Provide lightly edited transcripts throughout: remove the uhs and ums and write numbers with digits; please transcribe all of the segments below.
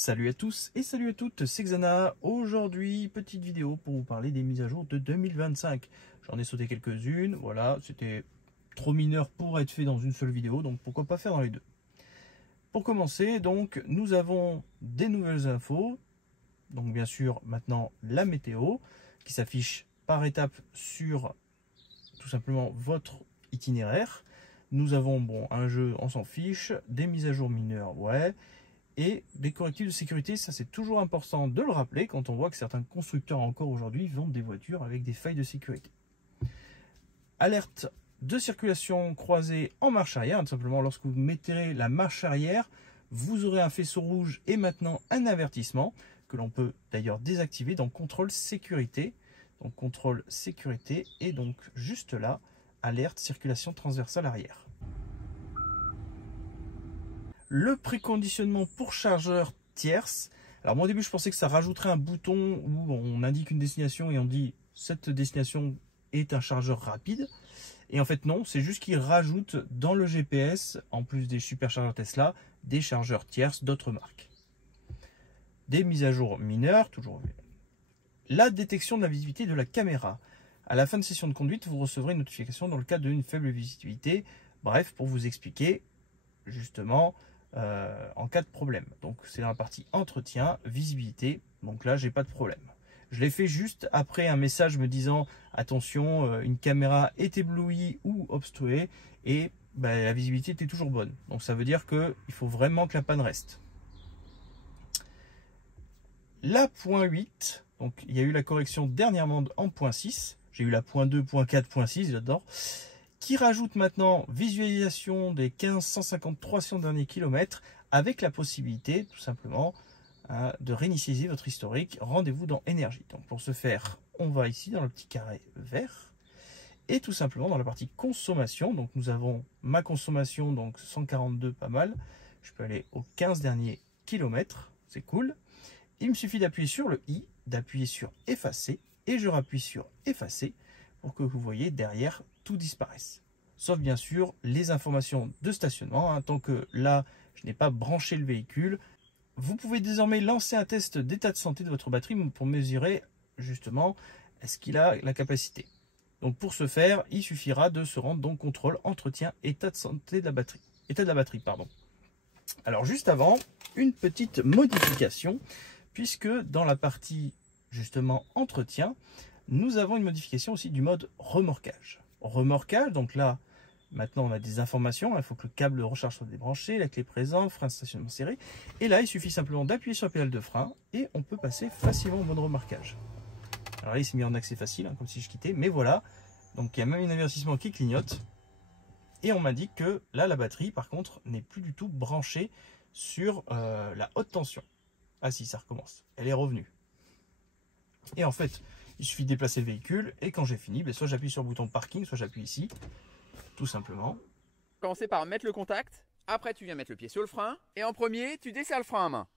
Salut à tous et salut à toutes, c'est Xana. Aujourd'hui, petite vidéo pour vous parler des mises à jour de 2025. J'en ai sauté quelques-unes, voilà, c'était trop mineur pour être fait dans une seule vidéo, donc pourquoi pas faire dans les deux. Pour commencer, donc, nous avons des nouvelles infos. Donc bien sûr, maintenant, la météo qui s'affiche par étapes sur tout simplement votre itinéraire. Nous avons, bon, un jeu, on s'en fiche, des mises à jour mineures, ouais. Et des correctifs de sécurité, ça c'est toujours important de le rappeler quand on voit que certains constructeurs encore aujourd'hui vendent des voitures avec des failles de sécurité. Alerte de circulation croisée en marche arrière, tout simplement lorsque vous mettrez la marche arrière, vous aurez un faisceau rouge et maintenant un avertissement que l'on peut d'ailleurs désactiver dans contrôle sécurité. Donc contrôle sécurité et donc juste là, alerte circulation transversale arrière. Le préconditionnement pour chargeur tierce. Alors moi au début je pensais que ça rajouterait un bouton où on indique une destination et on dit cette destination est un chargeur rapide. Et en fait non, c'est juste qu'il rajoute dans le GPS, en plus des superchargeurs Tesla, des chargeurs tierces d'autres marques. Des mises à jour mineures, toujours. La détection de la visibilité de la caméra. À la fin de session de conduite, vous recevrez une notification dans le cas d'une faible visibilité. Bref, pour vous expliquer justement en cas de problème. Donc c'est dans la partie entretien, visibilité. Donc là, j'ai pas de problème. Je l'ai fait juste après un message me disant attention, une caméra est éblouie ou obstruée et la visibilité était toujours bonne. Donc ça veut dire qu'il faut vraiment que la panne reste. La point 8, donc il y a eu la correction dernièrement en point 6. J'ai eu la point 2, point 4, point 6, j'adore. Qui rajoute maintenant visualisation des 15, 150, 300 derniers kilomètres avec la possibilité tout simplement de réinitialiser votre historique. Rendez-vous dans énergie. Donc pour ce faire, on va ici dans le petit carré vert et tout simplement dans la partie consommation. Donc nous avons ma consommation, donc 142, pas mal. Je peux aller aux 15 derniers kilomètres, c'est cool. Il me suffit d'appuyer sur le i, d'appuyer sur effacer et je rappuie sur effacer pour que vous voyez derrière tout disparaisse. Sauf bien sûr les informations de stationnement. Tant que là, je n'ai pas branché le véhicule. Vous pouvez désormais lancer un test d'état de santé de votre batterie pour mesurer justement est-ce qu'il a la capacité. Donc pour ce faire, il suffira de se rendre dans contrôle, entretien, état de santé de la batterie. État de la batterie, pardon. Alors juste avant, une petite modification, puisque dans la partie justement entretien, nous avons une modification aussi du mode remorquage. Remorquage, donc là, maintenant on a des informations, il faut que le câble de recharge soit débranché, la clé présente, frein de stationnement serré. Et là, il suffit simplement d'appuyer sur la pédale de frein et on peut passer facilement au mode remorquage. Alors là, il s'est mis en accès facile, comme si je quittais, mais voilà. Donc il y a même un avertissement qui clignote. Et on m'indique que là, la batterie, par contre, n'est plus du tout branchée sur la haute tension. Ah si, ça recommence. Elle est revenue. Et en fait, il suffit de déplacer le véhicule et quand j'ai fini, soit j'appuie sur le bouton parking, soit j'appuie ici, tout simplement. Commencer par mettre le contact, après tu viens mettre le pied sur le frein et en premier tu desserres le frein à main.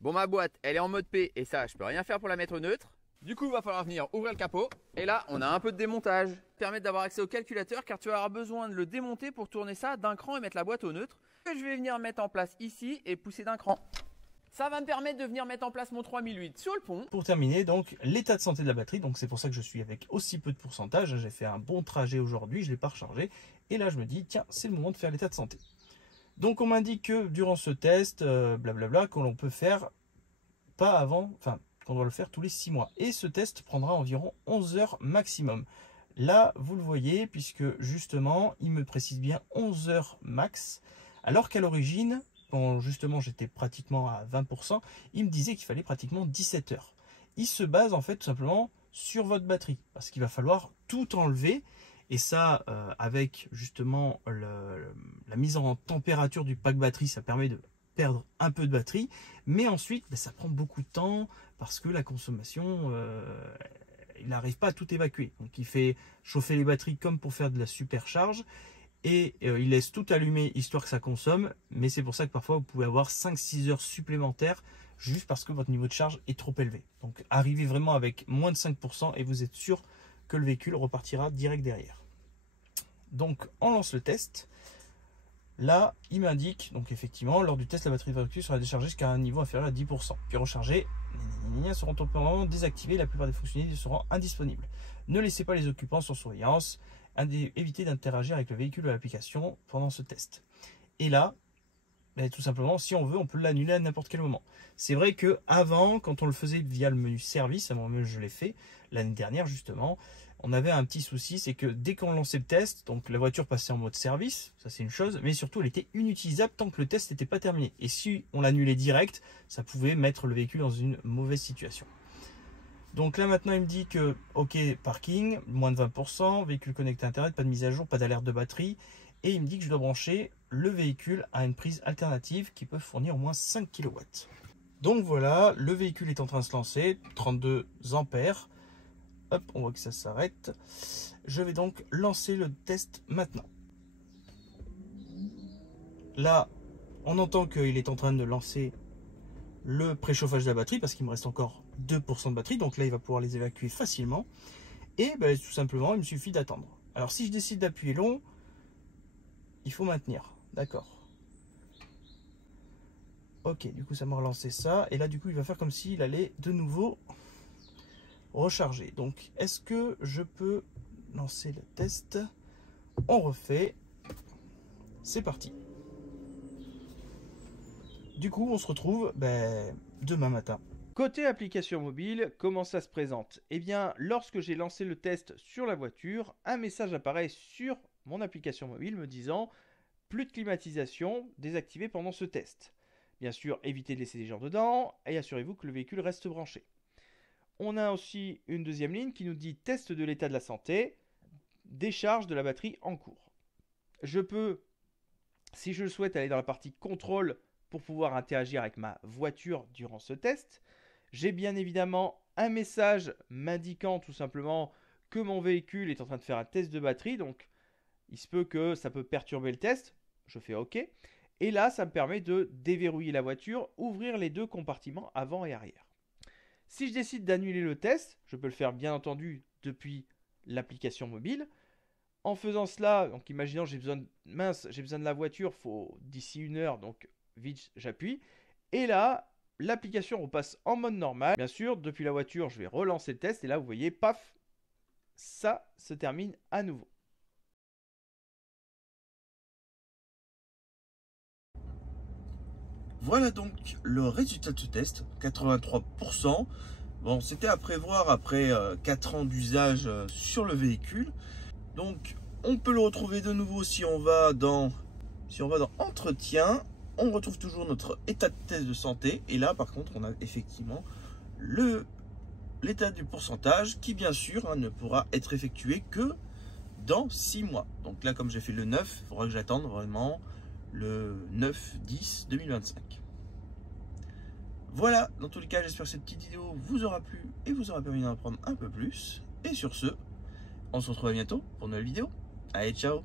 Bon, ma boîte elle est en mode P et ça je peux rien faire pour la mettre neutre. Du coup il va falloir venir ouvrir le capot et là on a un peu de démontage. Permettre d'avoir accès au calculateur car tu auras besoin de le démonter pour tourner ça d'un cran et mettre la boîte au neutre. Je vais venir mettre en place ici et pousser d'un cran. Ça va me permettre de venir mettre en place mon 3008 sur le pont. Pour terminer, donc l'état de santé de la batterie, donc c'est pour ça que je suis avec aussi peu de pourcentage. J'ai fait un bon trajet aujourd'hui, je ne l'ai pas rechargé. Et là je me dis, tiens, c'est le moment de faire l'état de santé. Donc on m'indique que durant ce test, blablabla, que l'on peut faire pas avant, enfin qu'on doit le faire tous les 6 mois. Et ce test prendra environ 11 heures maximum. Là, vous le voyez, puisque justement, il me précise bien 11 heures max. Alors qu'à l'origine, quand justement j'étais pratiquement à 20%, il me disait qu'il fallait pratiquement 17 heures. Il se base en fait tout simplement sur votre batterie, parce qu'il va falloir tout enlever, et ça avec justement la mise en température du pack batterie, ça permet de perdre un peu de batterie, mais ensuite ça prend beaucoup de temps, parce que la consommation, il n'arrive pas à tout évacuer. Donc il fait chauffer les batteries comme pour faire de la supercharge, et il laisse tout allumer histoire que ça consomme, mais c'est pour ça que parfois vous pouvez avoir 5-6 heures supplémentaires juste parce que votre niveau de charge est trop élevé. Donc arrivez vraiment avec moins de 5% et vous êtes sûr que le véhicule repartira direct derrière. Donc on lance le test. Là, il m'indique, donc effectivement, lors du test, la batterie de votre véhicule sera déchargée jusqu'à un niveau inférieur à 10%. Puis rechargée, seront temporairement désactivées, la plupart des fonctionnalités seront indisponibles. Ne laissez pas les occupants sur surveillance, évitez d'interagir avec le véhicule ou l'application pendant ce test. Et là, tout simplement, si on veut, on peut l'annuler à n'importe quel moment. C'est vrai que avant, quand on le faisait via le menu service, à moi-même je l'ai fait l'année dernière justement, on avait un petit souci, c'est que dès qu'on lançait le test, donc la voiture passait en mode service, ça c'est une chose, mais surtout elle était inutilisable tant que le test n'était pas terminé. Et si on l'annulait direct, ça pouvait mettre le véhicule dans une mauvaise situation. Donc là maintenant il me dit que ok, parking, moins de 20%, véhicule connecté à internet, pas de mise à jour, pas d'alerte de batterie, et il me dit que je dois brancher le véhicule à une prise alternative qui peut fournir au moins 5 kW. Donc voilà, le véhicule est en train de se lancer, 32 ampères. Hop, on voit que ça s'arrête. Je vais donc lancer le test maintenant. Là, on entend qu'il est en train de lancer le préchauffage de la batterie parce qu'il me reste encore 2% de batterie. Donc là, il va pouvoir les évacuer facilement. Et ben, tout simplement, il me suffit d'attendre. Alors si je décide d'appuyer long, il faut maintenir. D'accord. Ok, du coup, ça m'a relancé ça. Et là, du coup, il va faire comme s'il allait de nouveau recharger. Donc, est-ce que je peux lancer le test? On refait. C'est parti. Du coup, on se retrouve demain matin. Côté application mobile, comment ça se présente? Eh bien, lorsque j'ai lancé le test sur la voiture, un message apparaît sur mon application mobile me disant « Plus de climatisation, désactivée pendant ce test ». Bien sûr, évitez de laisser les gens dedans et assurez-vous que le véhicule reste branché. On a aussi une deuxième ligne qui nous dit « Test de l'état de la santé, décharge de la batterie en cours ». Je peux, si je le souhaite, aller dans la partie contrôle pour pouvoir interagir avec ma voiture durant ce test. J'ai bien évidemment un message m'indiquant tout simplement que mon véhicule est en train de faire un test de batterie. Donc, il se peut que ça peut perturber le test. Je fais OK. Et là, ça me permet de déverrouiller la voiture, ouvrir les deux compartiments avant et arrière. Si je décide d'annuler le test, je peux le faire bien entendu depuis l'application mobile. En faisant cela, donc imaginons j'ai besoin de la voiture, d'ici 1 heure, donc vite j'appuie. Et là, l'application repasse en mode normal. Bien sûr, depuis la voiture, je vais relancer le test. Et là, vous voyez, paf, ça se termine à nouveau. Voilà donc le résultat de ce test, 83%. Bon, c'était à prévoir après 4 ans d'usage sur le véhicule. Donc, on peut le retrouver de nouveau si on va dans entretien. On retrouve toujours notre état de test de santé. Et là, par contre, on a effectivement l'état du pourcentage qui, bien sûr, ne pourra être effectué que dans 6 mois. Donc là, comme j'ai fait le 9, il faudra que j'attende vraiment le 9-10-2025. Voilà, dans tous les cas, j'espère que cette petite vidéo vous aura plu et vous aura permis d'en apprendre un peu plus. Et sur ce, on se retrouve à bientôt pour une nouvelle vidéo. Allez, ciao!